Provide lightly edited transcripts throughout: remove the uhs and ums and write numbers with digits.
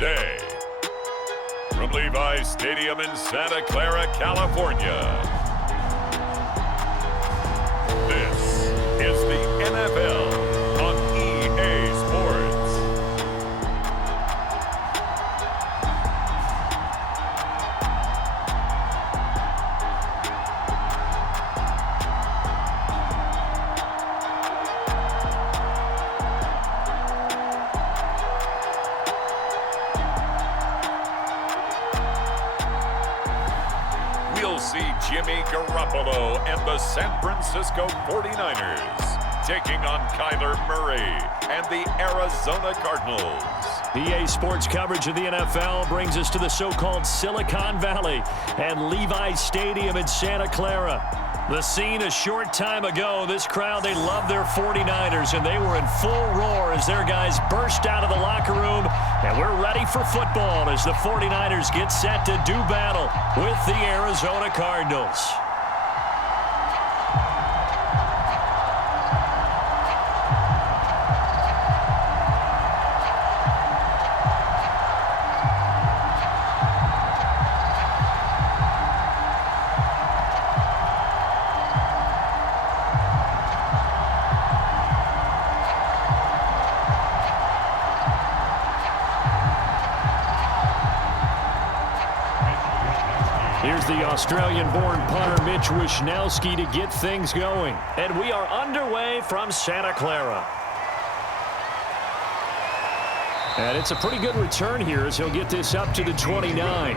today. From Levi Stadium in Santa Clara, California, this is the NFL on EA Sports. We'll see Jimmy Garoppolo and the San Francisco 49ers taking on Kyler Murray and the Arizona Cardinals. EA Sports coverage of the NFL brings us to the so-called Silicon Valley and Levi Stadium in Santa Clara. The scene a short time ago, this crowd, they love their 49ers, and they were in full roar as their guys burst out of the locker room, and we're ready for football as the 49ers get set to do battle with the Arizona Cardinals. Here's the Australian-born punter Mitch Wishnowsky to get things going. And we are underway from Santa Clara. And it's a pretty good return here as he'll get this up to the 29.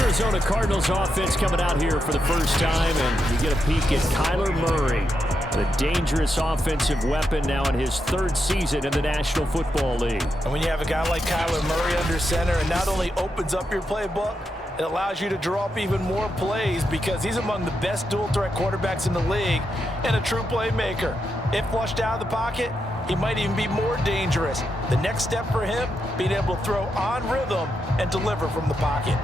Arizona Cardinals offense coming out here for the first time, and you get a peek at Kyler Murray, the dangerous offensive weapon now in his third season in the National Football League. And when you have a guy like Kyler Murray under center, it not only opens up your playbook, it allows you to draw up even more plays because he's among the best dual-threat quarterbacks in the league and a true playmaker. If flushed out of the pocket, he might even be more dangerous. The next step for him, being able to throw on rhythm and deliver from the pocket.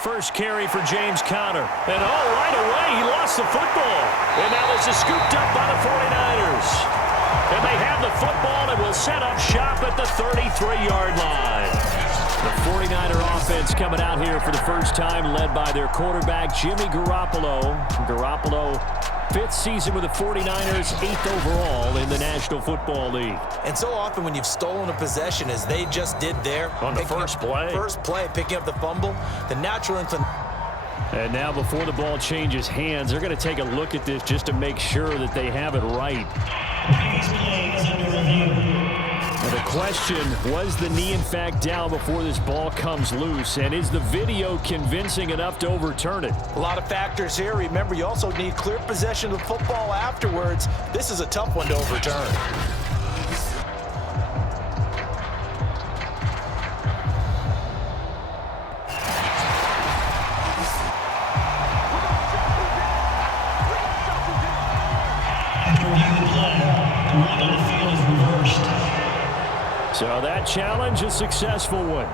First carry for James Conner. And right away, he lost the football. And now this is scooped up by the 49ers. And they have the football and will set up shop at the 33-yard line. The 49er offense coming out here for the first time, led by their quarterback, Jimmy Garoppolo. Garoppolo, fifth season with the 49ers, 8th overall in the National Football League. And so often when you've stolen a possession, as they just did there, on the first play, picking up the fumble, the natural inclination. And now before the ball changes hands, they're going to take a look at this just to make sure that they have it right. Now the question, was the knee in fact down before this ball comes loose? And is the video convincing enough to overturn it? A lot of factors here. Remember, you also need clear possession of the football afterwards. This is a tough one to overturn. So that challenge, a successful one.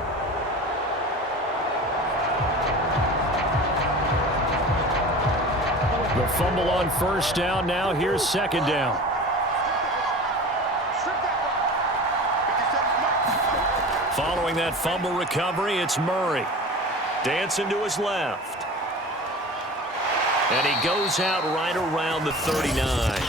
The fumble on first down. Now here's second down. Following that fumble recovery, it's Murray. Dancing to his left. And he goes out right around the 39.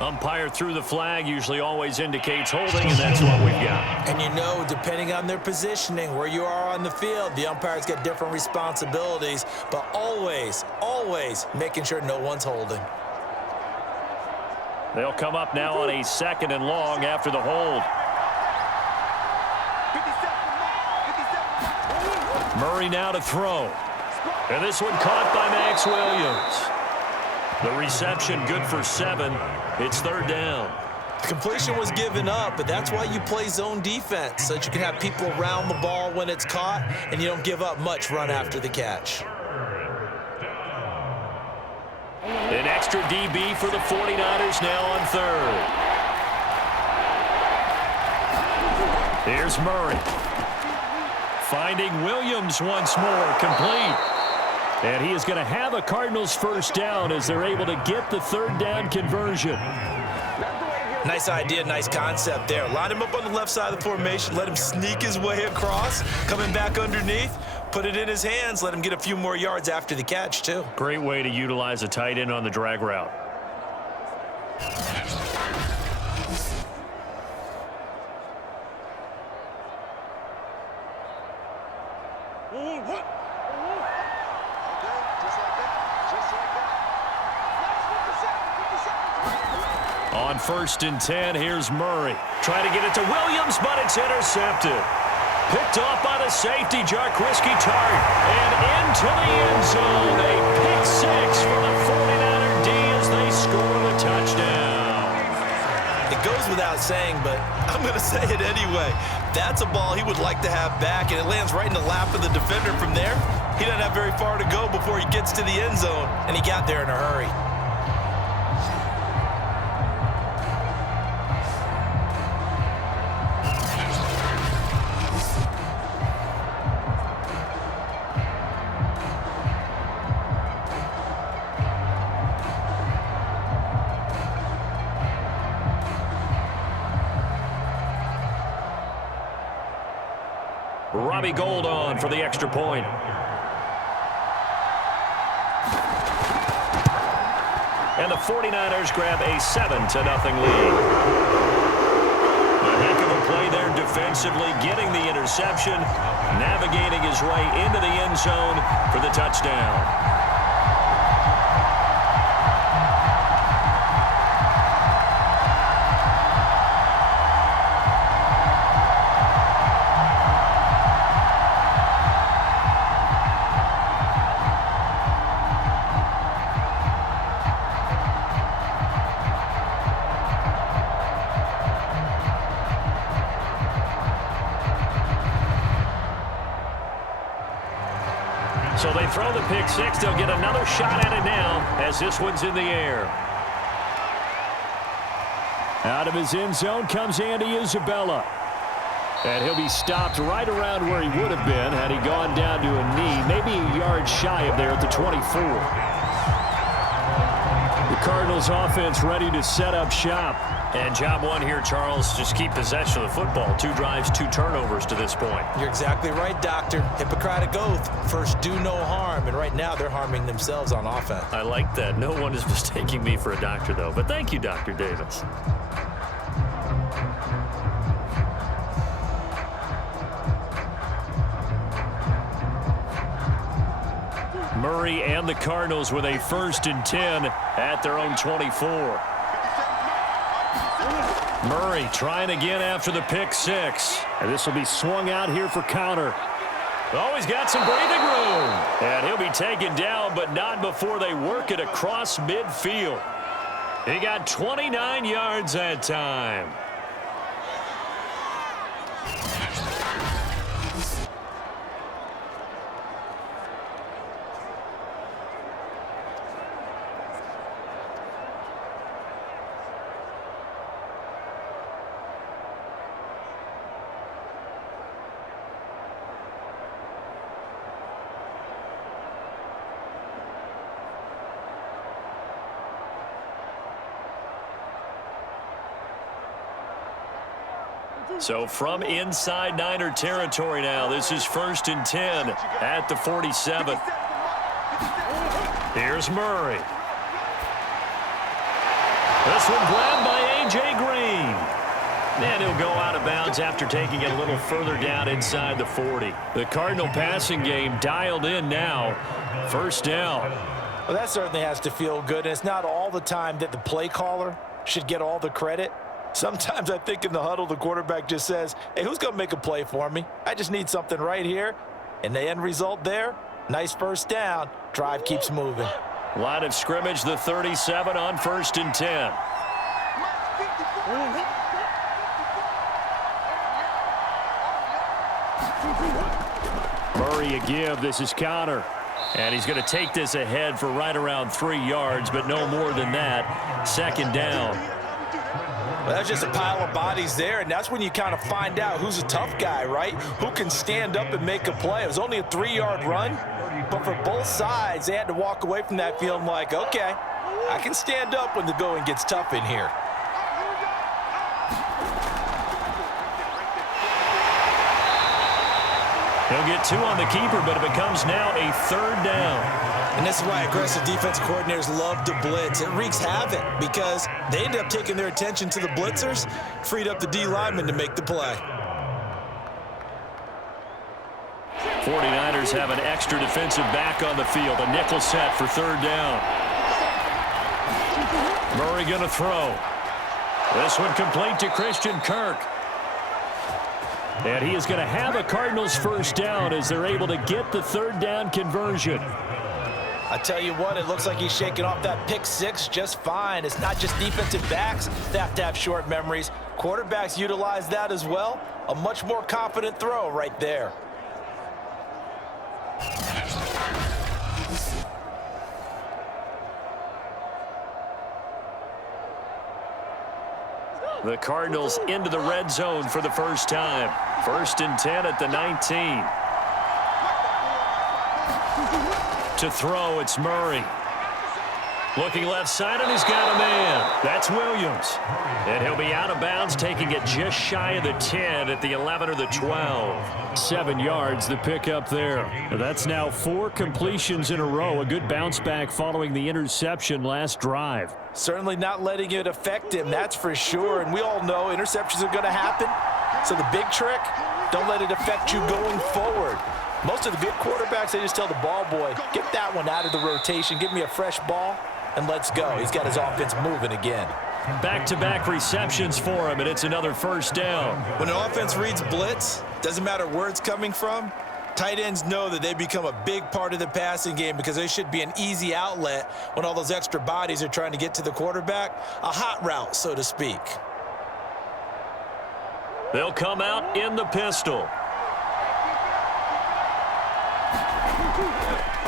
Umpire threw the flag, usually always indicates holding, and that's what we've got. And you know, depending on their positioning, where you are on the field, the umpires get different responsibilities, but always, always making sure no one's holding. They'll come up now on a 2nd and long after the hold. Murray now to throw. And this one caught by Max Williams. The reception good for 7. It's 3rd down. Completion was given up, but that's why you play zone defense, so that you can have people around the ball when it's caught, and you don't give up much run after the catch. An extra DB for the 49ers now on 3rd. Here's Murray. Finding Williams once more, complete. And he is going to have a Cardinals first down as they're able to get the third down conversion. Nice idea, nice concept there. Line him up on the left side of the formation, let him sneak his way across, coming back underneath, put it in his hands, let him get a few more yards after the catch, too. Great way to utilize a tight end on the drag route. On 1st and 10, here's Murray. Trying to get it to Williams, but it's intercepted. Picked off by the safety, Jarquiski Tart. And into the end zone. A pick six for the 49er D as they score the touchdown. It goes without saying, but I'm going to say it anyway. That's a ball he would like to have back, and it lands right in the lap of the defender from there. He doesn't have very far to go before he gets to the end zone, and he got there in a hurry. Robbie Gould on for the extra point. And the 49ers grab a 7-0 lead. A heck of a play there defensively, getting the interception, navigating his way into the end zone for the touchdown. So they throw the pick six. They'll get another shot at it now as this one's in the air. Out of his end zone comes Andy Isabella. And he'll be stopped right around where he would have been had he gone down to a knee, maybe a yard shy of there at the 24. The Cardinals offense ready to set up shop. And job one here, Charles, just keep possession of the football. 2 drives, 2 turnovers to this point. You're exactly right, Doctor. Hippocratic oath. First, do no harm. And right now, they're harming themselves on offense. I like that. No one is mistaking me for a doctor, though. But thank you, Dr. Davis. Murray and the Cardinals with a 1st and 10 at their own 24. Murray trying again after the pick six. And this will be swung out here for counter. Oh, he's got some breathing room. And he'll be taken down, but not before they work it across midfield. He got 29 yards that time. So from inside Niner territory now, this is 1st and 10 at the 47. Here's Murray. This one grabbed by A.J. Green. And he'll go out of bounds after taking it a little further down inside the 40. The Cardinal passing game dialed in now. 1st down. Well, that certainly has to feel good. And it's not all the time that the play caller should get all the credit. Sometimes I think in the huddle, the quarterback just says, hey, who's going to make a play for me? I just need something right here. And the end result there, nice 1st down. Drive keeps moving. Line of scrimmage, the 37 on 1st and 10. Murray a give. This is counter. And he's going to take this ahead for right around 3 yards, but no more than that. 2nd down. Well, that's just a pile of bodies there, and that's when you kind of find out who's a tough guy, right? Who can stand up and make a play. It was only a 3-yard run, but for both sides, they had to walk away from that feeling like, okay, I can stand up when the going gets tough in here. He'll get 2 on the keeper, but it becomes now a 3rd down. And this is why aggressive defense coordinators love to blitz. It wreaks havoc because they end up taking their attention to the blitzers, freed up the D lineman to make the play. 49ers have an extra defensive back on the field. A nickel set for 3rd down. Murray going to throw. This one complete to Christian Kirk. And he is going to have a Cardinals 1st down as they're able to get the 3rd down conversion. I tell you what, it looks like he's shaking off that pick 6 just fine. It's not just defensive backs that have to have short memories. Quarterbacks utilize that as well. A much more confident throw right there. The Cardinals into the red zone for the first time. 1st and 10 at the 19. To throw, it's Murray. Looking left side, and he's got a man. That's Williams. And he'll be out of bounds, taking it just shy of the 10 at the 11 or the 12. 7 yards, the pickup there. That's now 4 completions in a row. A good bounce back following the interception last drive. Certainly not letting it affect him, that's for sure. And we all know interceptions are going to happen. So the big trick, don't let it affect you going forward. Most of the good quarterbacks, they just tell the ball boy, get that one out of the rotation, give me a fresh ball, and let's go. He's got his offense moving again. Back-to-back receptions for him, and it's another 1st down. When an offense reads blitz, doesn't matter where it's coming from, tight ends know that they become a big part of the passing game because they should be an easy outlet when all those extra bodies are trying to get to the quarterback. A hot route, so to speak. They'll come out in the pistol.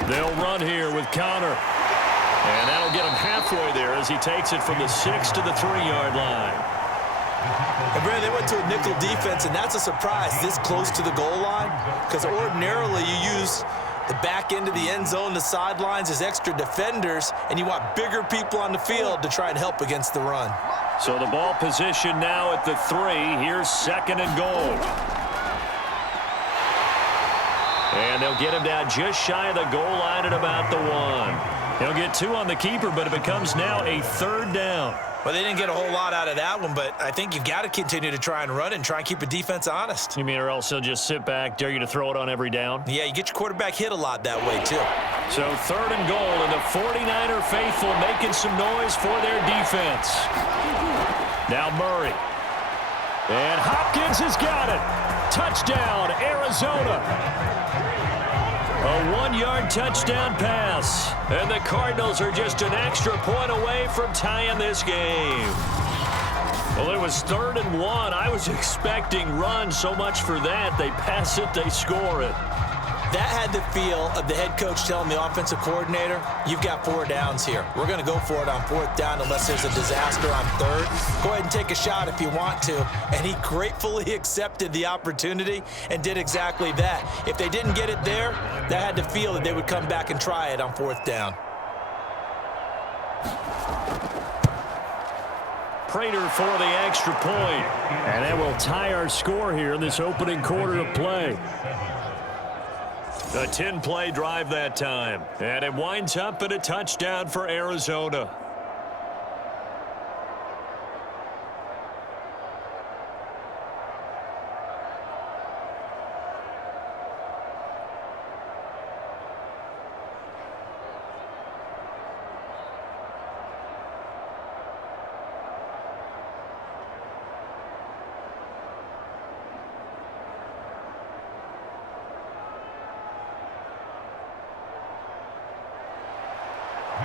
They'll run here with Connor. And that'll get him halfway there as he takes it from the 6 to the 3-yard line. And Brad, they went to a nickel defense, and that's a surprise this close to the goal line because ordinarily you use the back end of the end zone, the sidelines as extra defenders, and you want bigger people on the field to try and help against the run. So the ball position now at the 3. Here's 2nd and goal. And they'll get him down just shy of the goal line at about the 1. He'll get 2 on the keeper, but it becomes now a 3rd down. Well, they didn't get a whole lot out of that one, but I think you've got to continue to try and run and try and keep the defense honest. You mean or else he'll just sit back, dare you to throw it on every down? Yeah, you get your quarterback hit a lot that way, too. So 3rd and goal, and the 49er faithful making some noise for their defense. Now Murray. And Hopkins has got it. Touchdown, Arizona. A 1-yard touchdown pass. And the Cardinals are just an extra point away from tying this game. Well, it was 3rd and 1. I was expecting run, so much for that. They pass it, they score it. That had the feel of the head coach telling the offensive coordinator, you've got 4 downs here. We're going to go for it on 4th down unless there's a disaster on 3rd. Go ahead and take a shot if you want to. And he gratefully accepted the opportunity and did exactly that. If they didn't get it there, that had the feel that they would come back and try it on 4th down. Prater for the extra point. And that will tie our score here in this opening quarter of play. A 10-play drive that time. And it winds up in a touchdown for Arizona.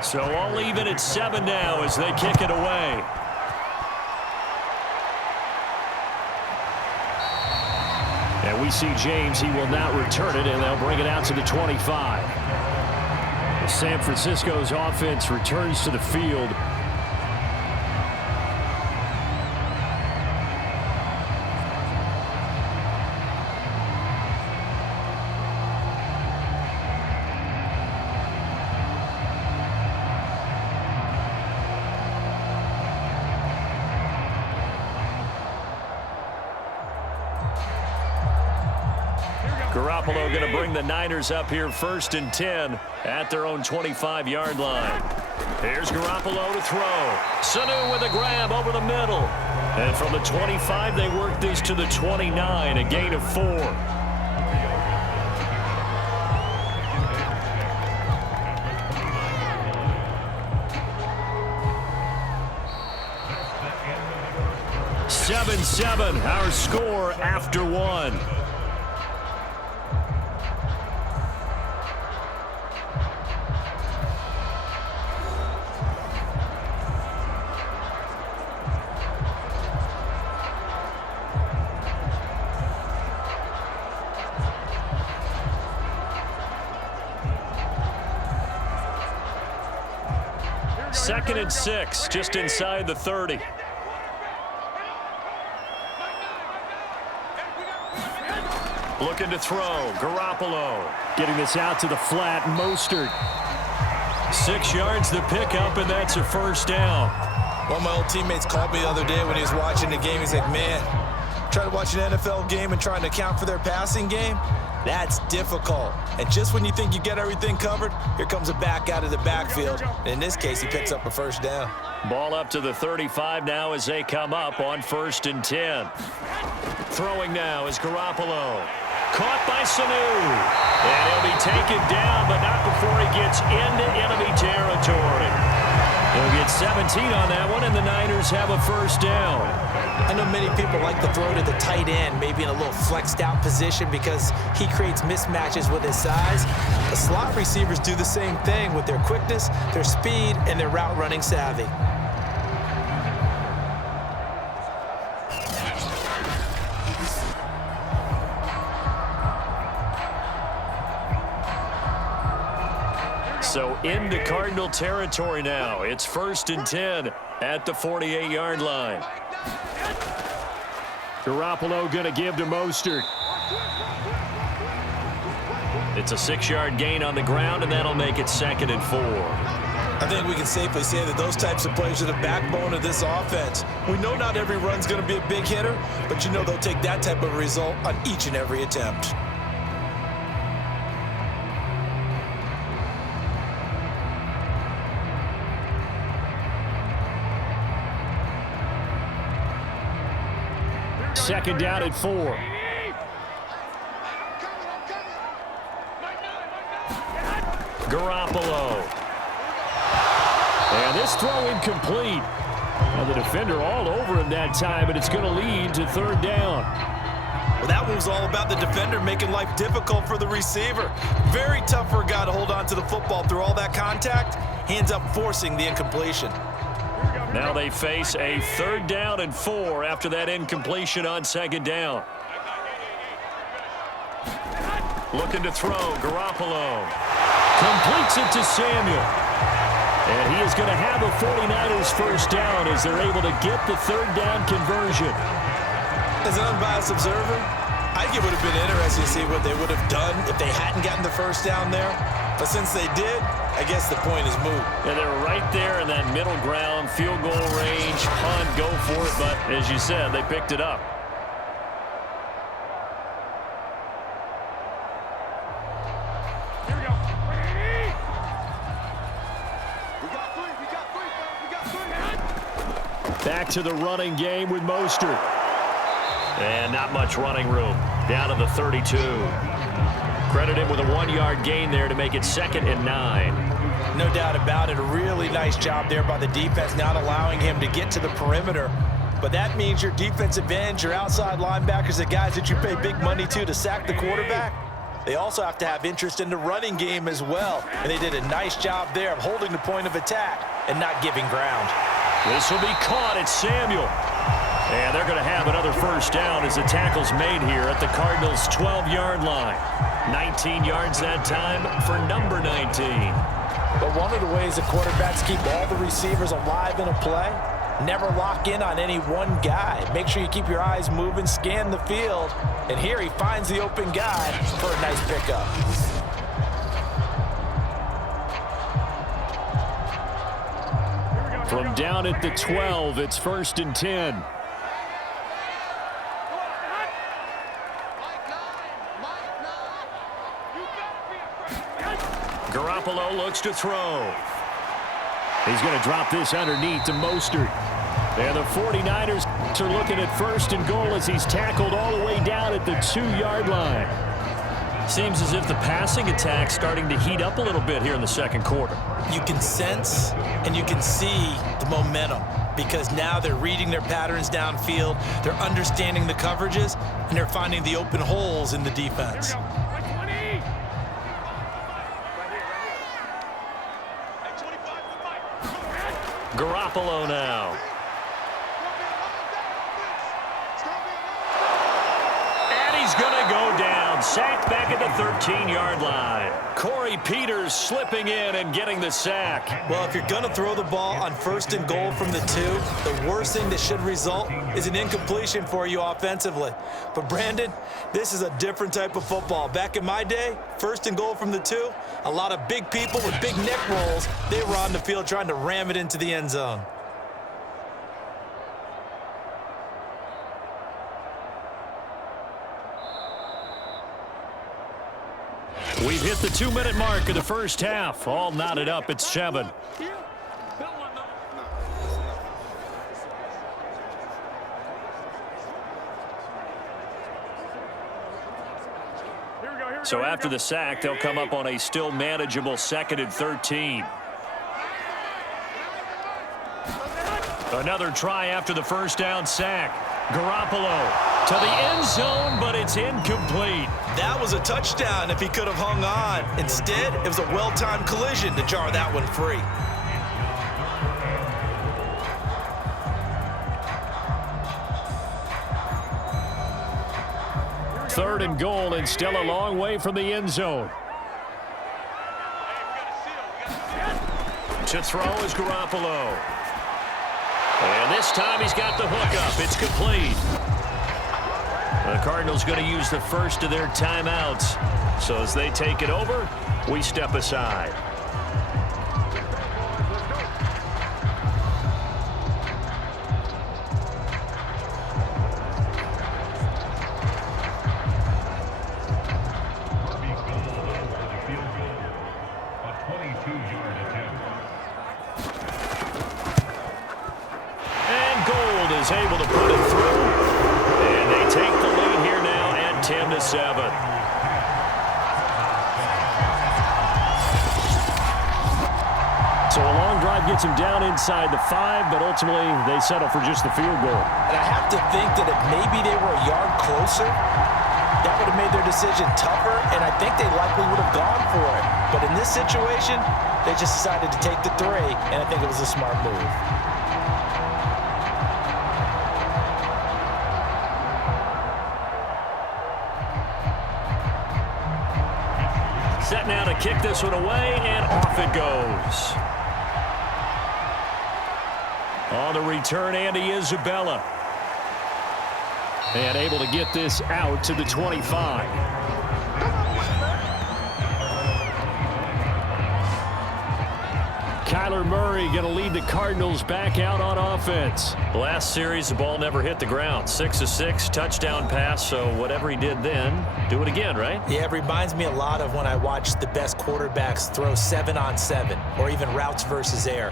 So all even at 7 now as they kick it away. And we see James. He will not return it, and they'll bring it out to the 25. San Francisco's offense returns to the field. Garoppolo going to bring the Niners up here 1st and 10 at their own 25-yard line. Here's Garoppolo to throw. Sanu with a grab over the middle. And from the 25, they work this to the 29, a gain of 4. Seven, our score after 1. Second and 6, just inside the 30. Looking to throw. Garoppolo getting this out to the flat. Mostert. 6 yards the pickup, and that's a first down. One of my old teammates called me the other day when he was watching the game. He's like, man, trying to watch an NFL game and trying to account for their passing game, that's difficult. And just when you think you get everything covered, here comes a back out of the backfield. And in this case, he picks up a first down. Ball up to the 35 now as they come up on 1st and 10. Throwing now is Garoppolo. Caught by Sanu. And he'll be taken down, but not before he gets into enemy territory. He'll get 17 on that one, and the Niners have a first down. I know many people like to throw to the tight end, maybe in a little flexed out position because he creates mismatches with his size. The slot receivers do the same thing with their quickness, their speed, and their route running savvy. So into Cardinal territory now. It's 1st and 10 at the 48-yard line. Garoppolo going to give to Mostert. It's a 6-yard gain on the ground, and that'll make it 2nd and 4. I think we can safely say that those types of plays are the backbone of this offense. We know not every run's going to be a big hitter, but you know they'll take that type of result on each and every attempt. Second down at 4. Garoppolo. And this throw incomplete. Well, the defender all over him that time, but it's going to lead to 3rd down. Well, that one was all about the defender making life difficult for the receiver. Very tough for a guy to hold on to the football through all that contact. He ends up forcing the incompletion. Now they face a 3rd down and 4 after that incompletion on 2nd down. Looking to throw. Garoppolo completes it to Samuel. And he is going to have a 49ers first down as they're able to get the 3rd down conversion. As an unbiased observer, I think it would have been interesting to see what they would have done if they hadn't gotten the first down there. But since they did, I guess the point is moot. Yeah, they were right there in that middle ground, field goal range, punt, go for it. But as you said, they picked it up. Here we go. Back to the running game with Mostert. And not much running room. Down to the 32. Credit him with a 1-yard gain there to make it 2nd and 9. No doubt about it. A really nice job there by the defense, not allowing him to get to the perimeter. But that means your defensive ends, your outside linebackers, the guys that you pay big money to sack the quarterback, they also have to have interest in the running game as well. And they did a nice job there of holding the point of attack and not giving ground. This will be caught at Samuel. And they're going to have another first down as the tackle's made here at the Cardinals' 12-yard line. 19 yards that time for number 19. But one of the ways the quarterbacks keep all the receivers alive in a play, never lock in on any one guy. Make sure you keep your eyes moving, scan the field. And here he finds the open guy for a nice pickup. From down at the 12, it's 1st and 10. Garoppolo looks to throw. He's going to drop this underneath to Mostert. And the 49ers are looking at 1st and goal as he's tackled all the way down at the 2-yard line. Seems as if the passing attack's starting to heat up a little bit here in the second quarter. You can sense and you can see the momentum because now they're reading their patterns downfield, they're understanding the coverages, and they're finding the open holes in the defense. Garoppolo now. And he's going to go down. Sacked back at the 13-yard line. Corey Peters slipping in and getting the sack. Well, if you're going to throw the ball on 1st and goal from the 2, the worst thing that should result is an incompletion for you offensively. But, Brandon, this is a different type of football. Back in my day, 1st and goal from the 2, a lot of big people with big neck rolls, they were on the field trying to ram it into the end zone. We've hit the 2-minute mark of the first half. All knotted up at 7. So after the sack, they'll come up on a still manageable 2nd and 13. Another try after the first down sack. Garoppolo to the end zone, but it's incomplete. That was a touchdown if he could have hung on. Instead, it was a well-timed collision to jar that one free. Third and goal and still a long way from the end zone. To throw is Garoppolo. And this time he's got the hook up. It's complete. The Cardinals going to use the first of their timeouts. So as they take it over, we step aside. Is able to put it through, and they take the lead here now at 10-7. So a long drive gets him down inside the 5, but ultimately they settle for just the field goal. And I have to think that if maybe they were a yard closer, that would have made their decision tougher, and I think they likely would have gone for it. But in this situation, they just decided to take the 3, and I think it was a smart move. Set now to kick this one away, and off it goes. On the return, Andy Isabella. And able to get this out to the 25. Kyler Murray going to lead the Cardinals back out on offense. Last series, the ball never hit the ground. 6 of 6, touchdown pass, so whatever he did then, do it again, right? Yeah, it reminds me a lot of when I watched the best quarterbacks throw 7-on-7 or even routes versus air.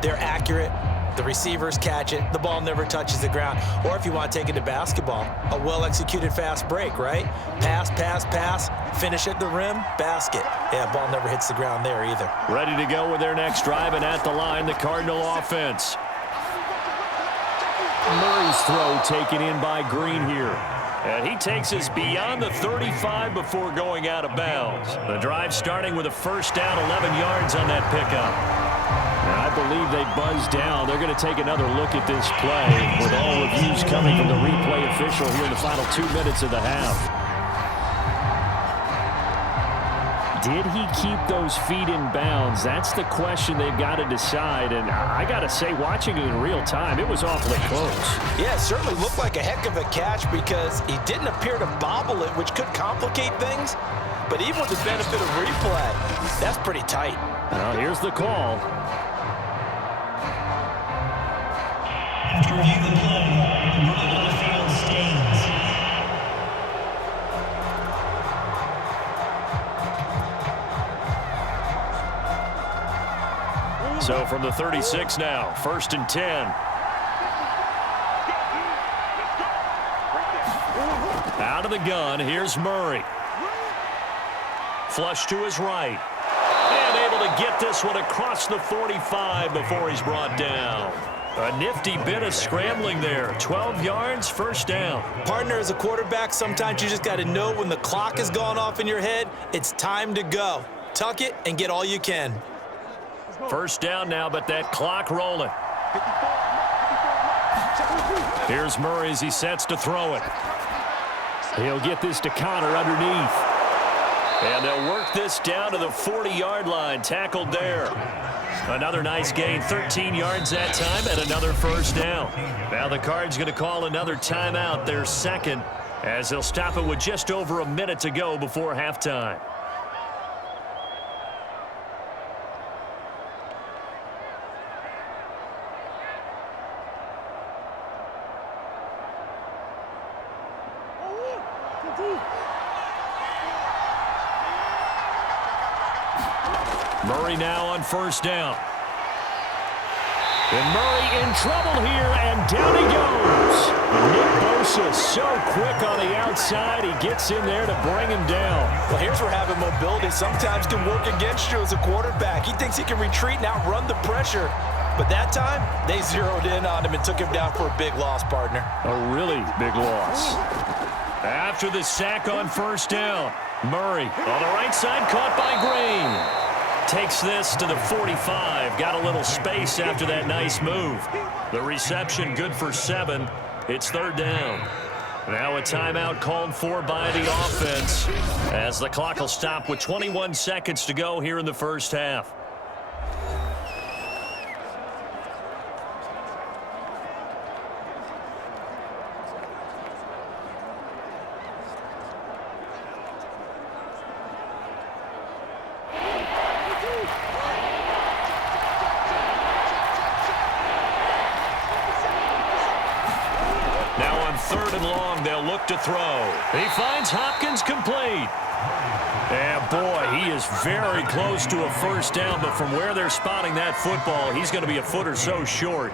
They're accurate. The receivers catch it. The ball never touches the ground. Or if you want to take it to basketball, a well-executed fast break, right? Pass, pass, pass, finish at the rim, basket. Yeah, ball never hits the ground there either. Ready to go with their next drive, and at the line, the Cardinal offense. Murray's throw taken in by Green here. And he takes us beyond the 35 before going out of bounds. The drive starting with a first down, 11 yards on that pickup. And I believe they buzzed down. They're going to take another look at this play with all reviews coming from the replay official here in the final 2 minutes of the half. Did he keep those feet in bounds? That's the question they've got to decide. And I got to say, watching it in real time, it was awfully close. Yeah, it certainly looked like a heck of a catch because he didn't appear to bobble it, which could complicate things. But even with the benefit of replay, that's pretty tight. Well, here's the call. After review the play, the ruling on the field stands. So from the 36 now, 1st and 10. Out of the gun, here's Murray. Flush to his right. And able to get this one across the 45 before he's brought down. A nifty bit of scrambling there. 12 yards, 1st down. Partner, as a quarterback, sometimes you just got to know when the clock has gone off in your head, it's time to go. Tuck it and get all you can. 1st down now, but that clock rolling. Here's Murray as he sets to throw it. He'll get this to Connor underneath. And they'll work this down to the 40-yard line. Tackled there. Another nice gain, 13 yards that time, and another 1st down. Now the Cards going to call another timeout, their second, as they'll stop it with just over a minute to go before halftime. Murray now on 1st down. And Murray in trouble here, and down he goes. Nick Bosa so quick on the outside, he gets in there to bring him down. Well, here's where having mobility sometimes can work against you as a quarterback. He thinks he can retreat and outrun the pressure. But that time, they zeroed in on him and took him down for a big loss, partner. A really big loss. After the sack on 1st down, Murray on the right side, caught by Green. Takes this to the 45. Got a little space after that nice move. The reception good for 7. It's 3rd down. Now a timeout called for by the offense as the clock will stop with 21 seconds to go here in the 1st half. To throw. He finds Hopkins complete. And boy, he is very close to a 1st down, but from where they're spotting that football, he's going to be a foot or so short.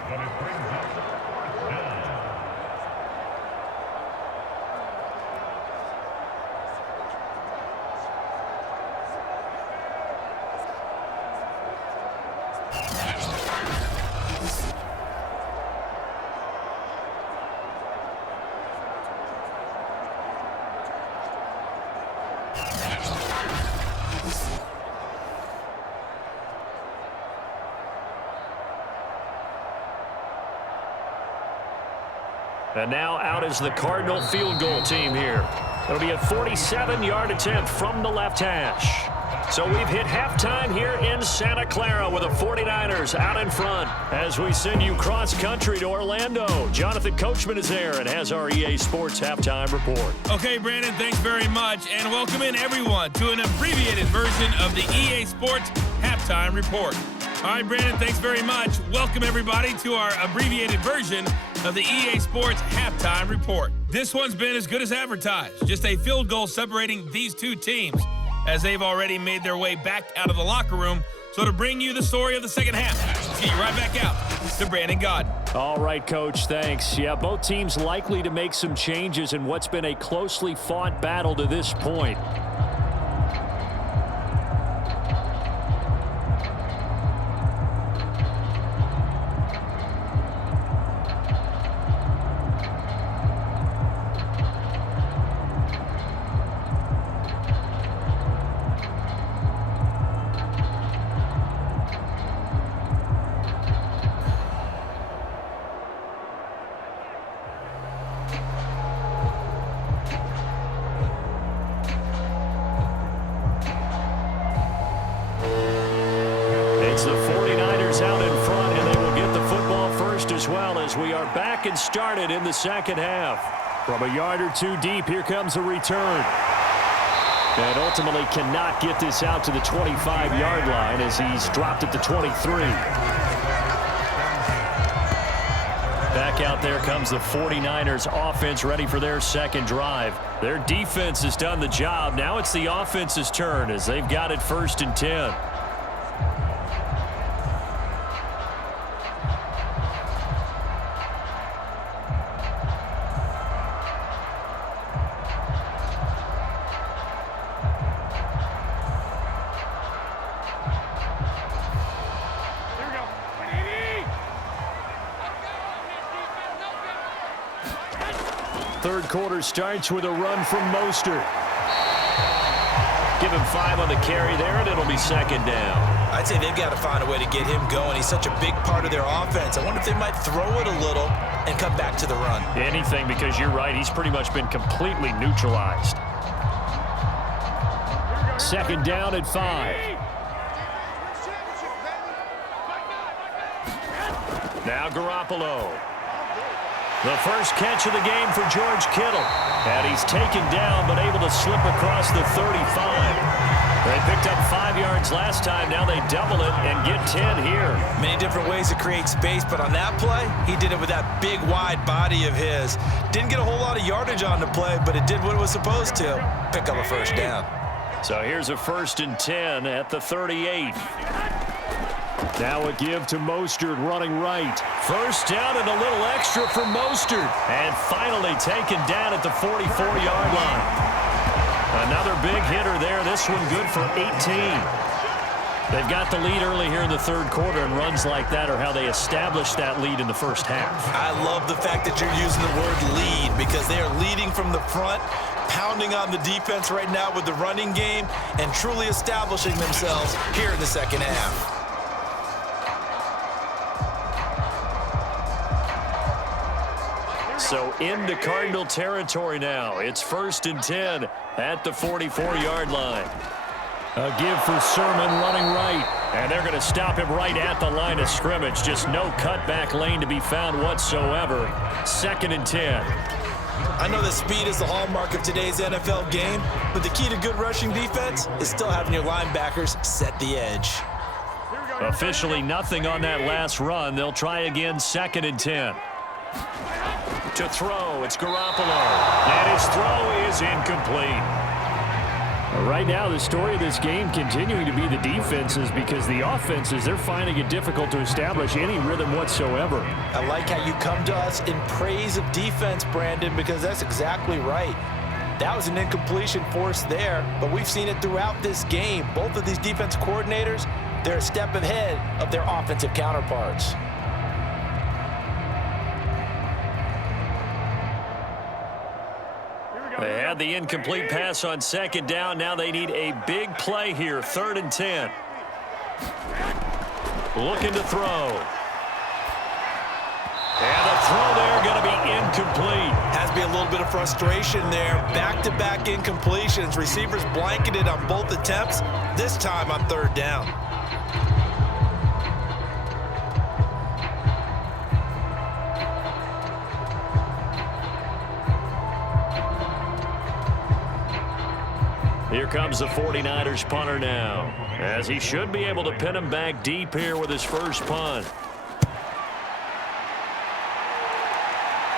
And now out is the Cardinal field goal team here. It'll be a 47-yard attempt from the left hash. So we've hit halftime here in Santa Clara with the 49ers out in front as we send you cross-country to Orlando. Jonathan Coachman is there and has our EA Sports halftime report. Okay, Brandon, thanks very much, and welcome in everyone to an abbreviated version of the EA Sports halftime report. All right, Brandon, thanks very much. Welcome, everybody, to our abbreviated version of the EA Sports halftime report. This one's been as good as advertised. Just a field goal separating these two teams as they've already made their way back out of the locker room. So to bring you the story of the second half, let's get you right back out to Brandon Godden. All right, Coach, thanks. Yeah, both teams likely to make some changes in what's been a closely fought battle to this point. And started in the second half. From a yard or two deep, here comes a return. And ultimately cannot get this out to the 25-yard line as he's dropped at the 23. Back out there comes the 49ers offense ready for their second drive. Their defense has done the job. Now it's the offense's turn as they've got it 1st and 10. third quarter starts with a run from Mostert. Give him 5 on the carry there, and it'll be second down. I'd say they've got to find a way to get him going. He's such a big part of their offense. I wonder if they might throw it a little and come back to the run. Anything, because you're right. He's pretty much been completely neutralized. Second down at 5. Now Garoppolo. The first catch of the game for George Kittle. And he's taken down, but able to slip across the 35. They picked up 5 yards last time. Now they double it and get 10 here. Many different ways to create space, but on that play, he did it with that big, wide body of his. Didn't get a whole lot of yardage on the play, but it did what it was supposed to. Pick up a first down. So here's a 1st and 10 at the 38. Now a give to Mostert running right. First down and a little extra for Mostert. And finally taken down at the 44-yard line. Another big hitter there. This one good for 18. They've got the lead early here in the third quarter, and runs like that are how they establish that lead in the first half. I love the fact that you're using the word lead, because they are leading from the front, pounding on the defense right now with the running game, and truly establishing themselves here in the second half. So into Cardinal territory now. It's 1st and 10 at the 44-yard line. A give for Sermon running right. And they're going to stop him right at the line of scrimmage. Just no cutback lane to be found whatsoever. 2nd and 10. I know that speed is the hallmark of today's NFL game, but the key to good rushing defense is still having your linebackers set the edge. Officially nothing on that last run. They'll try again, 2nd and 10. To throw, it's Garoppolo. And his throw is incomplete. Right now, the story of this game continuing to be the defenses, because the offenses, they're finding it difficult to establish any rhythm whatsoever. I like how you come to us in praise of defense, Brandon, because that's exactly right. That was an incompletion forced there, but we've seen it throughout this game. Both of these defense coordinators, they're a step ahead of their offensive counterparts. They had the incomplete pass on 2nd down. Now they need a big play here. 3rd and 10. Looking to throw. And the throw there going to be incomplete. Has to be a little bit of frustration there. Back-to-back incompletions. Receivers blanketed on both attempts, this time on 3rd down. Here comes the 49ers punter now, as he should be able to pin him back deep here with his first punt.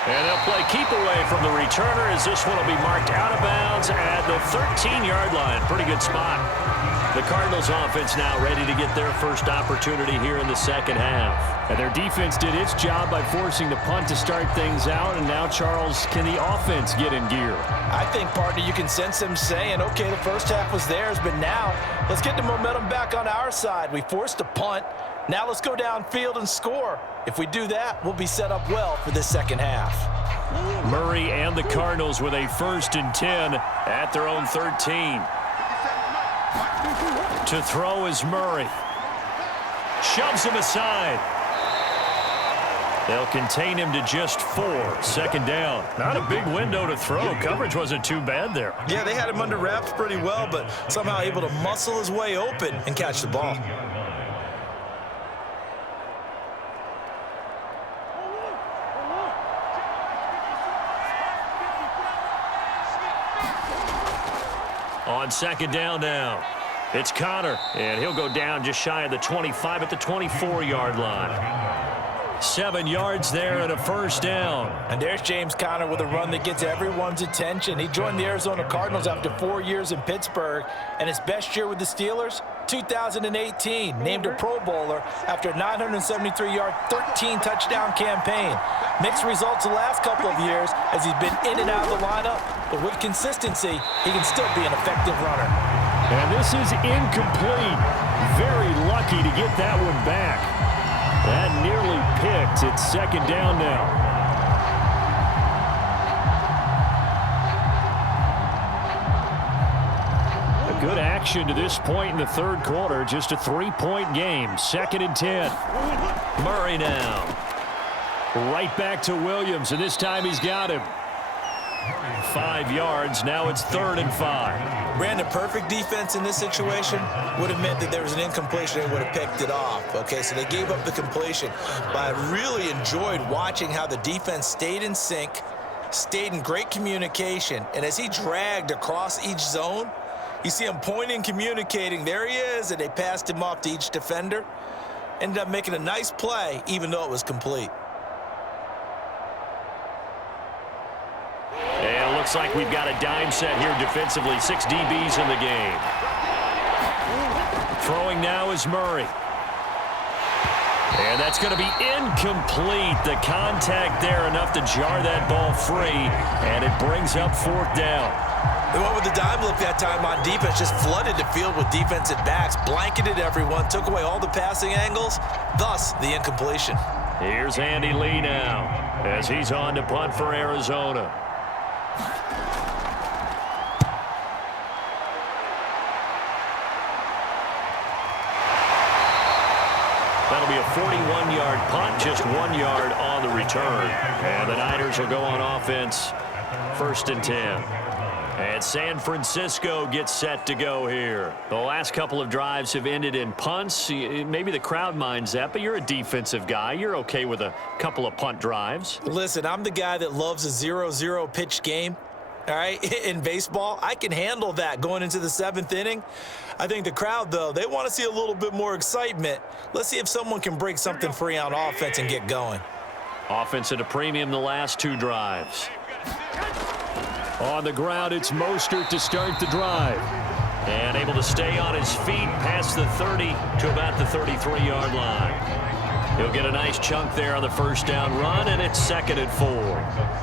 And they'll play keep away from the returner, as this one will be marked out of bounds at the 13-yard line. Pretty good spot. The Cardinals offense now ready to get their first opportunity here in the second half. And their defense did its job by forcing the punt to start things out. And now, Charles, can the offense get in gear? I think, partner, you can sense them saying, okay, the first half was theirs, but now let's get the momentum back on our side. We forced a punt. Now let's go downfield and score. If we do that, we'll be set up well for this second half. Murray and the Cardinals with a 1st and 10 at their own 13. To throw is Murray. Shoves him aside. They'll contain him to just 4. 2nd down. Not a big window to throw. Coverage wasn't too bad there. Yeah, they had him under wraps pretty well, but somehow able to muscle his way open and catch the ball. On 2nd down now, it's Connor, and he'll go down just shy of the 25 at the 24-yard line. 7 yards there and a 1st down. And there's James Conner with a run that gets everyone's attention. He joined the Arizona Cardinals after 4 years in Pittsburgh, and his best year with the Steelers, 2018, named a Pro Bowler after a 973-yard, 13-touchdown campaign. Mixed results the last couple of years as he's been in and out of the lineup, but with consistency, he can still be an effective runner. And this is incomplete. Very lucky to get that one back. That nearly picked. It's 2nd down now. action to this point in the third quarter. Just a 3-point game. 2nd and 10. Murray now. Right back to Williams, and this time he's got him. 5 yards. Now it's 3rd and 5. Brandon, perfect defense in this situation would have meant that there was an incompletion. They would have picked it off. Okay, so they gave up the completion. But I really enjoyed watching how the defense stayed in sync, stayed in great communication, and as he dragged across each zone, you see him pointing, communicating. There he is, and they passed him off to each defender. Ended up making a nice play, even though it was complete. And it looks like we've got a dime set here defensively. 6 DBs in the game. Throwing now is Murray. And that's going to be incomplete. The contact there enough to jar that ball free, and it brings up 4th down. They went with the dime look that time on defense, just flooded the field with defensive backs, blanketed everyone, took away all the passing angles, thus the incompletion. Here's Andy Lee now as he's on to punt for Arizona. That'll be a 41-yard punt, just 1 yard on the return. And the Niners will go on offense, 1st and 10. And San Francisco gets set to go here. The last couple of drives have ended in punts. Maybe the crowd minds that, but you're a defensive guy. You're okay with a couple of punt drives. Listen, I'm the guy that loves a 0-0 pitch game. All right, in baseball, I can handle that going into the 7th inning. I think the crowd, though, they want to see a little bit more excitement. Let's see if someone can break something free on offense and get going. Offense at a premium the last 2 drives. On the ground, it's Mostert to start the drive. And able to stay on his feet past the 30 to about the 33-yard line. He'll get a nice chunk there on the 1st down run, and it's 2nd and 4.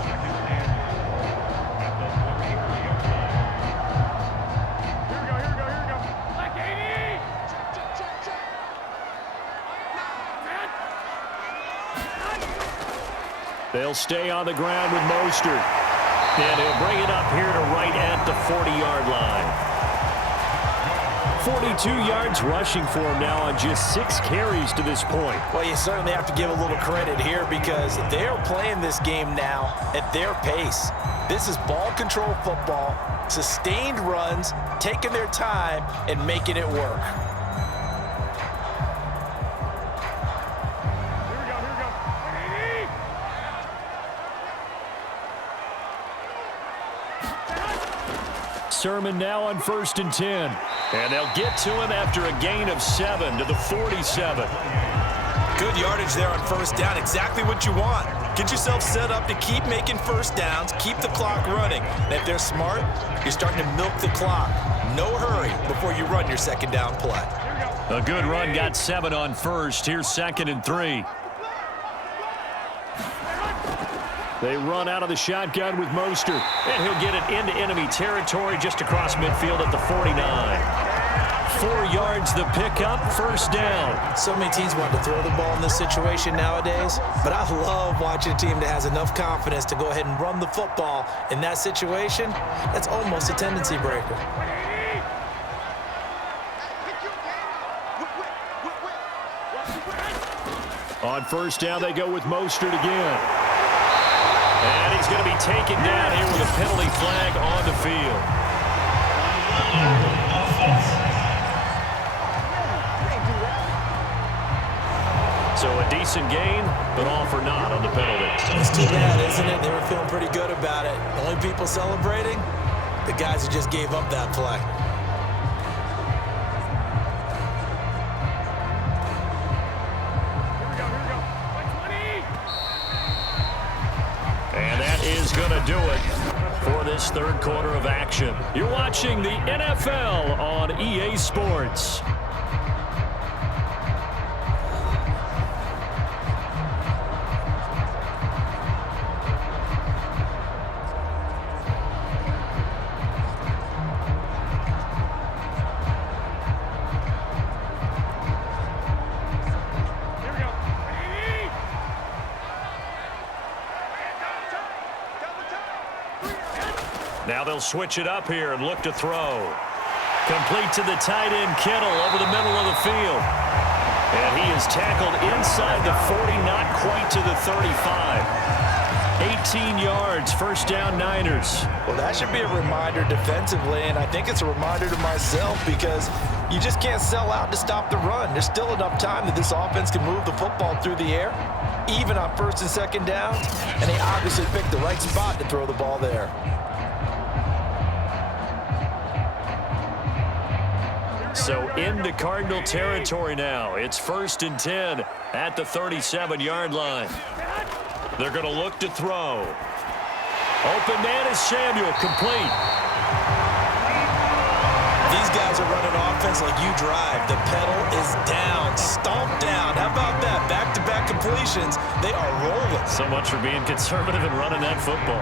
They'll stay on the ground with Mostert. And he'll bring it up here to right at the 40-yard line. 42 yards rushing for him now on just 6 carries to this point. Well, you certainly have to give a little credit here because they're playing this game now at their pace. This is ball control football, sustained runs, taking their time, and making it work. Sermon now on 1st and 10. And they'll get to him after a gain of 7 to the 47. Good yardage there on 1st down. Exactly what you want. Get yourself set up to keep making 1st downs, keep the clock running. And if they're smart, you're starting to milk the clock. No hurry before you run your 2nd down play. A good run got 7 on 1st. Here's 2nd and 3. They run out of the shotgun with Mostert. And he'll get it into enemy territory just across midfield at the 49. 4 yards the pickup, 1st down. So many teams want to throw the ball in this situation nowadays, but I love watching a team that has enough confidence to go ahead and run the football in that situation. That's almost a tendency breaker. On 1st down, they go with Mostert again. And he's going to be taken down here with a penalty flag on the field. So a decent gain, but all for naught on the penalty. It's too bad, isn't it? They were feeling pretty good about it. The only people celebrating, the guys who just gave up that play. And that is going to do it for this 3rd quarter of action. You're watching the NFL on EA Sports. Now they'll switch it up here and look to throw. Complete to the tight end, Kittle, over the middle of the field. And he is tackled inside the 40, not quite to the 35. 18 yards, first down, Niners. Well, that should be a reminder defensively, and I think it's a reminder to myself because you just can't sell out to stop the run. There's still enough time that this offense can move the football through the air, even on first and second downs, and they obviously picked the right spot to throw the ball there. So into Cardinal territory now. It's 1st and 10 at the 37-yard line. They're going to look to throw. Open man is Samuel, complete. These guys are running offense like you drive. The pedal is down, stomped down. How about that? Back-to-back completions. They are rolling. So much for being conservative and running that football.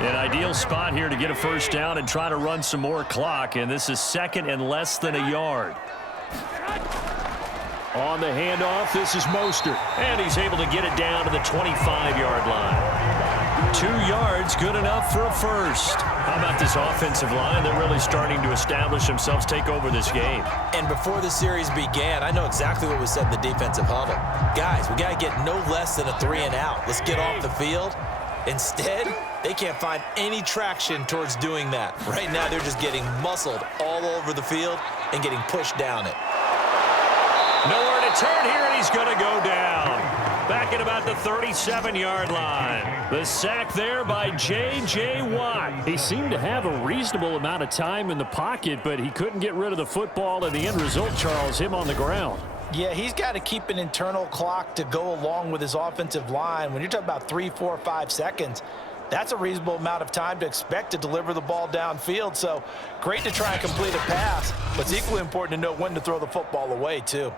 An ideal spot here to get a first down and try to run some more clock, and this is 2nd and less than a yard. On the handoff, this is Mostert, and he's able to get it down to the 25-yard line. 2 yards, good enough for a first. How about this offensive line? They're really starting to establish themselves, take over this game. And before the series began, I know exactly what was said in the defensive huddle. Guys, we got to get no less than a 3-and-out. Let's get off the field. Instead, they can't find any traction towards doing that. Right now, they're just getting muscled all over the field and getting pushed down it. Nowhere to turn here, and he's going to go down. Back at about the 37-yard line. The sack there by J.J. Watt. He seemed to have a reasonable amount of time in the pocket, but he couldn't get rid of the football, and the end result, Charles, him on the ground. Yeah, he's got to keep an internal clock to go along with his offensive line. When you're talking about 3, 4, 5 seconds, that's a reasonable amount of time to expect to deliver the ball downfield. So great to try and complete a pass, but it's equally important to know when to throw the football away, too.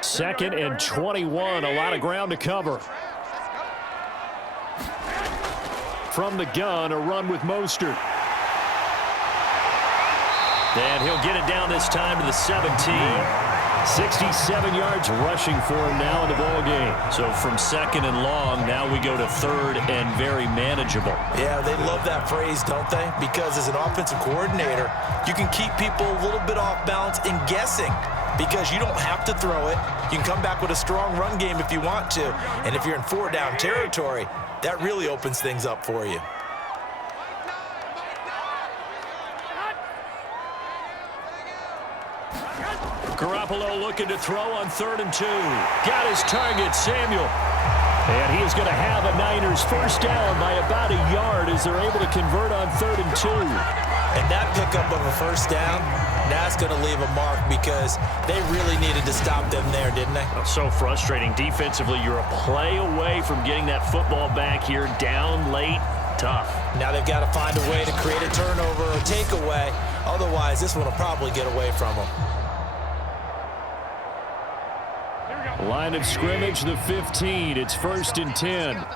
2nd and 21, a lot of ground to cover. From the gun, a run with Mostert. And he'll get it down this time to the 17. 67 yards rushing for him now in the ball game. So from 2nd and long, now we go to 3rd and very manageable. Yeah, they love that phrase, don't they? Because as an offensive coordinator, you can keep people a little bit off balance and guessing because you don't have to throw it. You can come back with a strong run game if you want to. And if you're in 4-down territory, that really opens things up for you. Garoppolo looking to throw on 3rd and 2. Got his target, Samuel. And he is going to have a Niners first down by about a yard as they're able to convert on 3rd and 2. And that pickup of a first down, that's going to leave a mark because they really needed to stop them there, didn't they? So frustrating. Defensively, you're a play away from getting that football back here down late. Tough. Now they've got to find a way to create a turnover or takeaway. Otherwise, this one will probably get away from them. Line of scrimmage, the 15. It's 1st and 10.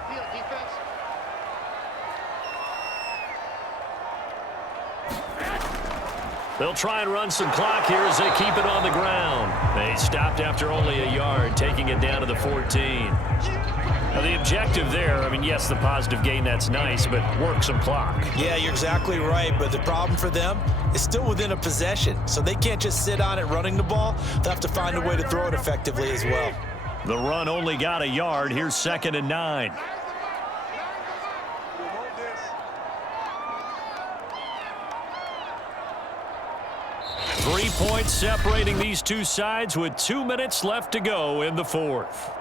They'll try and run some clock here as they keep it on the ground. They stopped after only a yard, taking it down to the 14. Now the objective there, I mean, yes, the positive gain, that's nice, but work some clock. Yeah, you're exactly right, but the problem for them is still within a possession, so they can't just sit on it running the ball. They'll have to find a way to throw it effectively as well. The run only got a yard. Here's 2nd and 9. Three points separating these two sides with 2 minutes left to go in the 4th.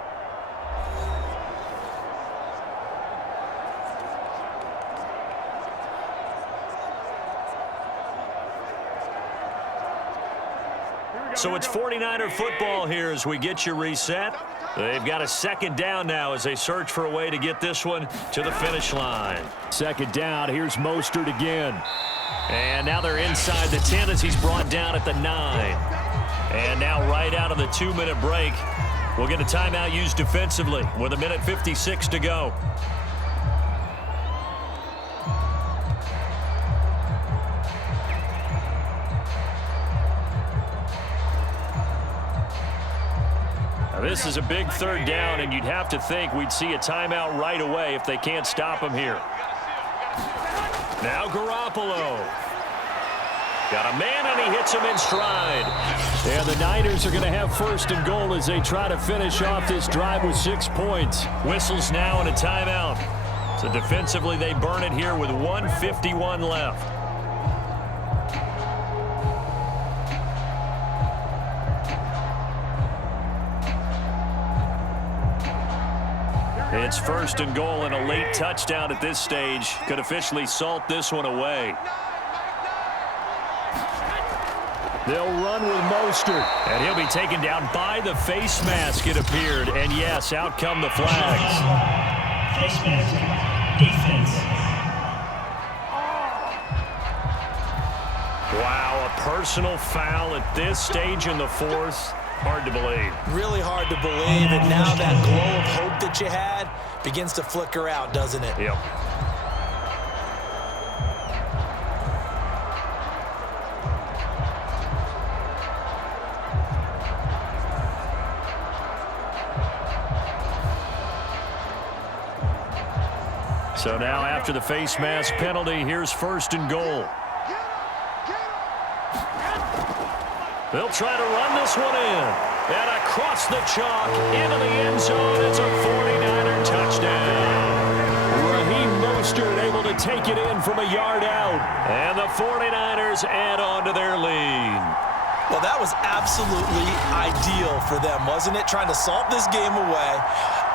So it's 49er football here as we get you reset. They've got a 2nd down now as they search for a way to get this one to the finish line. 2nd down, here's Mostert again. And now they're inside the 10 as he's brought down at the 9. And now right out of the 2-minute break, we'll get a timeout used defensively with 1:56 to go. This is a big 3rd down, and you'd have to think we'd see a timeout right away if they can't stop him here. Now Garoppolo. Got a man, and he hits him in stride. And the Niners are going to have first and goal as they try to finish off this drive with 6 points. Whistles now and a timeout. So defensively, they burn it here with 1:51 left. It's first and goal, and a late touchdown at this stage could officially salt this one away. They'll run with Mostert, and he'll be taken down by the face mask, it appeared. And yes, out come the flags. Face mask, defense. Wow, a personal foul at this stage in the fourth. Hard to believe. Really hard to believe, and now that glow of hope that you had begins to flicker out, doesn't it? Yep. So now after the face mask penalty, here's first and goal. They'll try to run this one in. And across the chalk into the end zone. It's a 49er touchdown. Raheem Mostert able to take it in from a yard out. And the 49ers add on to their lead. Well, that was absolutely ideal for them, wasn't it? Trying to salt this game away.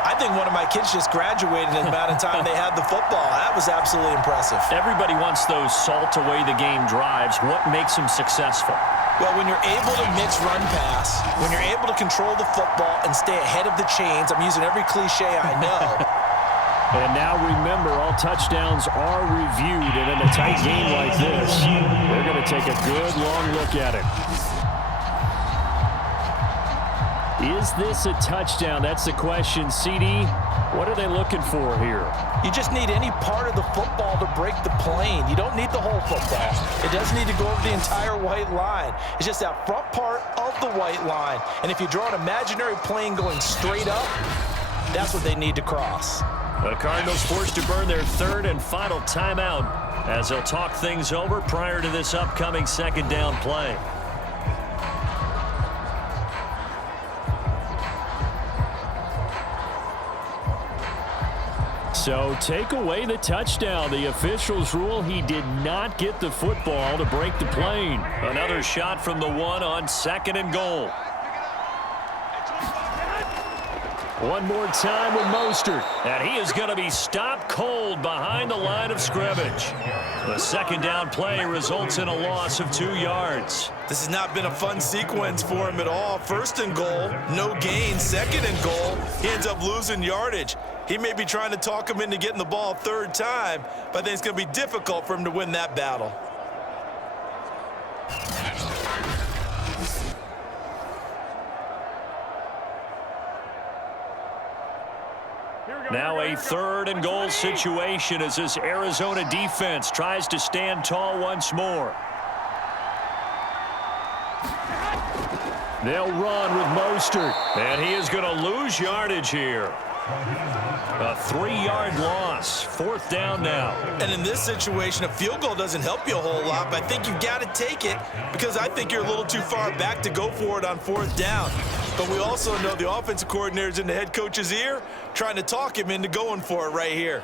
I think one of my kids just graduated in the amount of time they had the football. That was absolutely impressive. Everybody wants those salt away the game drives. What makes them successful? Well, when you're able to mix run pass, when you're able to control the football and stay ahead of the chains, I'm using every cliche I know. And now remember, all touchdowns are reviewed, and in a tight game like this, they're going to take a good long look at it. Is this a touchdown? That's the question. CD, what are they looking for here? You just need any part of the football to break the plane. You don't need the whole football. It doesn't need to go over the entire white line. It's just that front part of the white line. And if you draw an imaginary plane going straight up, that's what they need to cross. The Cardinals forced to burn their third and final timeout as they'll talk things over prior to this upcoming second down play. So take away the touchdown. The officials rule he did not get the football to break the plane. Another shot from the one on second and goal. One more time with Mostert. And he is going to be stopped cold behind the line of scrimmage. The second down play results in a loss of 2 yards. This has not been a fun sequence for him at all. First and goal, no gain. Second and goal, he ends up losing yardage. He may be trying to talk him into getting the ball third time, but I think it's going to be difficult for him to win that battle. Now a third and goal situation as this Arizona defense tries to stand tall once more. They'll run with Mostert, and he is going to lose yardage here. A 3-yard loss. Fourth down now. And in this situation, a field goal doesn't help you a whole lot, but I think you've got to take it because I think you're a little too far back to go for it on fourth down. But we also know the offensive coordinator's in the head coach's ear trying to talk him into going for it right here.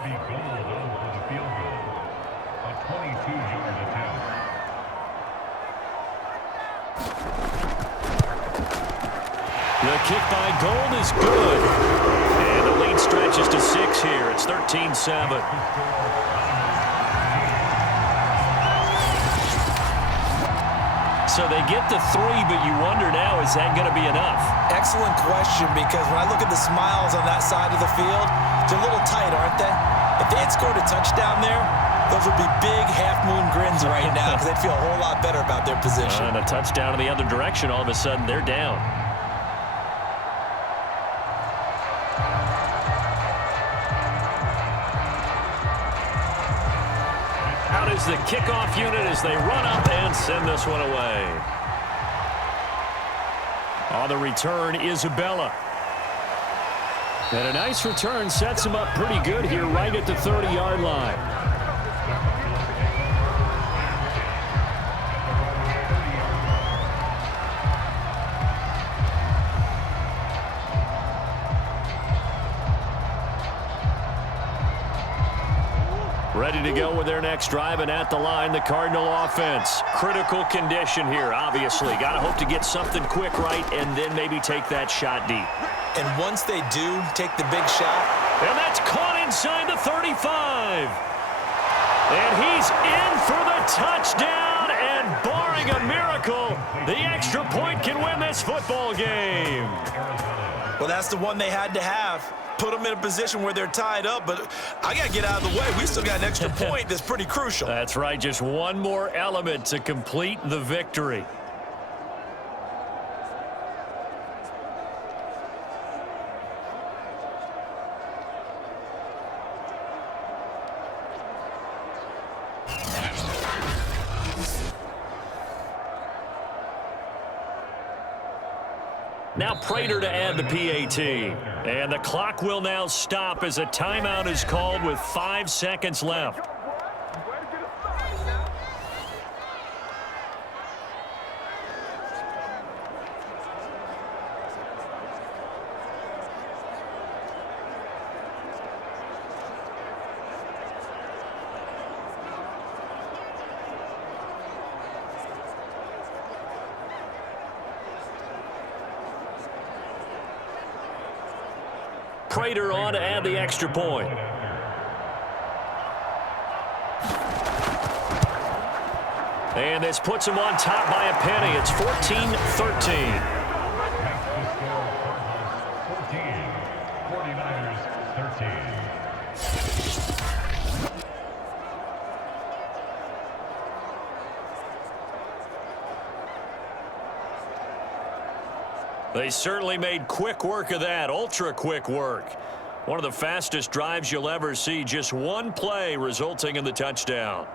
The goal for the field goal. A 22-yard attempt. The kick by Gold is good. And the lead stretches to 6 here. It's 13-7. So they get the 3, but you wonder now, is that going to be enough? Excellent question, because when I look at the smiles on that side of the field, they're a little tight, aren't they? If they had scored a touchdown there, those would be big half-moon grins right now because they'd feel a whole lot better about their position. And a touchdown in the other direction, all of a sudden they're down. out is the kickoff unit as they run up and send this one away. On the return, Isabella. And a nice return sets him up pretty good here right at the 30-yard line. Ready to go with their next drive, and at the line, the Cardinal offense. Critical condition here, obviously. Got to hope to get something quick right and then maybe take that shot deep. And once they do take the big shot. And that's caught inside the 35. And he's in for the touchdown, and barring a miracle, the extra point can win this football game. Well, that's the one they had to have. Put them in a position where they're tied up, but I got to get out of the way. We still got an extra point that's pretty crucial. That's right, just one more element to complete the victory. Now Prater to add the PAT. And the clock will now stop as a timeout is called with 5 seconds left. Prater on to add the extra point. And this puts him on top by a penny. It's 14-13. 49ers 13. They certainly made quick work of that, ultra quick work. One of the fastest drives you'll ever see, just one play resulting in the touchdown.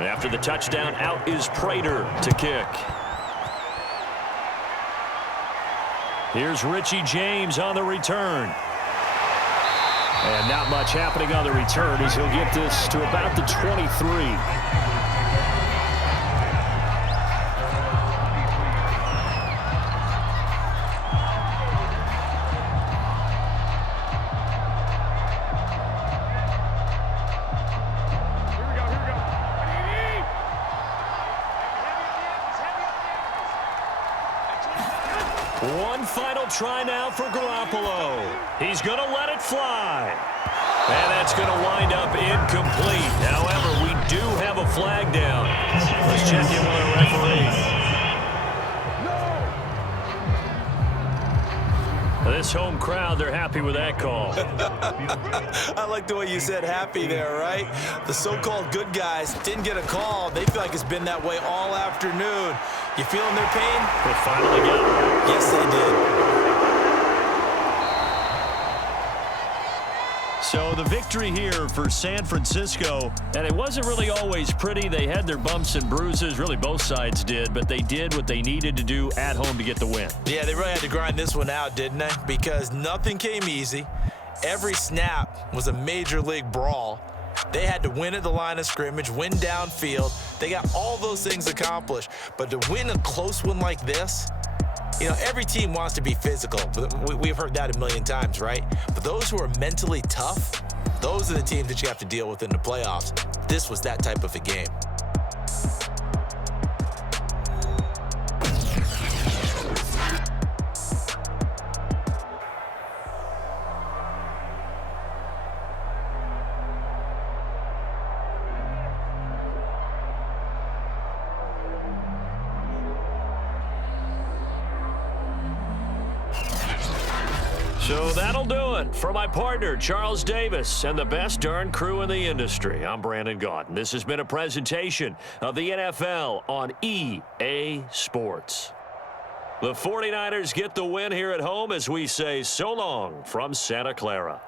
After the touchdown, out is Prater to kick. Here's Richie James on the return. And not much happening on the return as he'll get this to about the 23. One final try now for Garoppolo. He's going to let it fly. And that's going to wind up incomplete. However, we do have a flag down. Let's check in with our referee. This home crowd, they're happy with that call. I like the way you said happy there, right? The so-called good guys didn't get a call. They feel like it's been that way all afternoon. You feeling their pain? They finally got it. Yes, they did. So the victory here for San Francisco, and it wasn't really always pretty. They had their bumps and bruises, really both sides did, but they did what they needed to do at home to get the win. Yeah, they really had to grind this one out, didn't they? Because nothing came easy. Every snap was a major league brawl. They had to win at the line of scrimmage, win downfield. They got all those things accomplished. But to win a close one like this, you know, every team wants to be physical. We've heard that a million times, right? But those who are mentally tough, those are the teams that you have to deal with in the playoffs. This was that type of a game. So that'll do it. For my partner, Charles Davis, and the best darn crew in the industry, I'm Brandon Gaudin. This has been a presentation of the NFL on EA Sports. The 49ers get the win here at home as we say so long from Santa Clara.